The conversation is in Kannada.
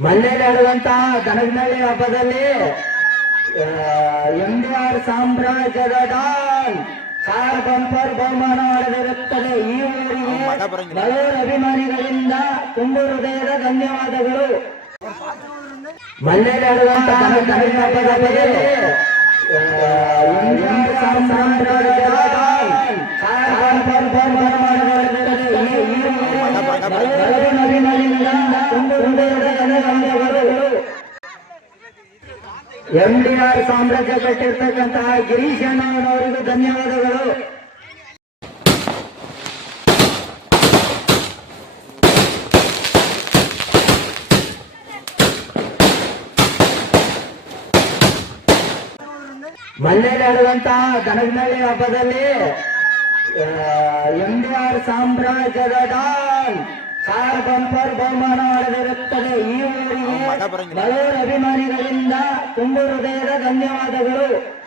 ಮಲ್ಲೇಲಿ ಆಡುವಂತಹ ಕನಕನಹಳ್ಳಿ ಹಬ್ಬದಲ್ಲಿ ಎಂ ಡಿ ಆರ್ ಸಾಮ್ರಾಜ್ಯದ ಡಾನ್ ಕಾರ್ ಬಂಪರ್ ಬಹುಮಾನ ಮಾಡದಿರುತ್ತದೆ ಈ ಊರಿಗೆ ಬಡವರ ಅಭಿಮಾನಿಗಳಿಂದ ತುಂಬು ಹೃದಯದ ಧನ್ಯವಾದಗಳು. ಮನೆಯಲ್ಲಿ ಆಡುವಂತಹ ಕನಕನಹಳ್ಳಿ ಹಬ್ಬದಲ್ಲಿ ಎಂ ಡಿ ಆರ್ ಸಾಮ್ರಾಜ್ಯದ ಡಾನ್ ಕಾರ್ ಬಂಪರ್ ಬಹುಮಾನ ಮಾಡದಿರುತ್ತದೆ ಈ ಊರಿಗೆ ಬಡವರ ಅಭಿಮಾನಿಗಳಿಂದ ತುಂಬು ಹೃದಯದ ಧನ್ಯವಾದಗಳು ಎಂ ಡಿ ಆರ್ ಸಾಮ್ರಾಜ್ಯ ಕಟ್ಟಿರ್ತಕ್ಕಂತಹ ಗಿರೀಶ್ ಧನ್ಯವಾದಗಳು. ಮಲ್ಲೇಲಿ ಆಡುವಂತಹ ದನಗನಹಳ್ಳಿ ಹಬ್ಬದಲ್ಲಿ ಎಂ ಡಿ ಆರ್ ಸಾಮ್ರಾಜ್ಯದ ಡಾನ್ ಕಾರ್ ಬಂಪರ್ ಬಹುಮಾನ ಹೊಡೆದಿರುತ್ತದೆ ಬಡವರ ಅಭಿಮಾನಿಗಳಿಂದ ತುಂಬು ಹೃದಯದ ಧನ್ಯವಾದಗಳು.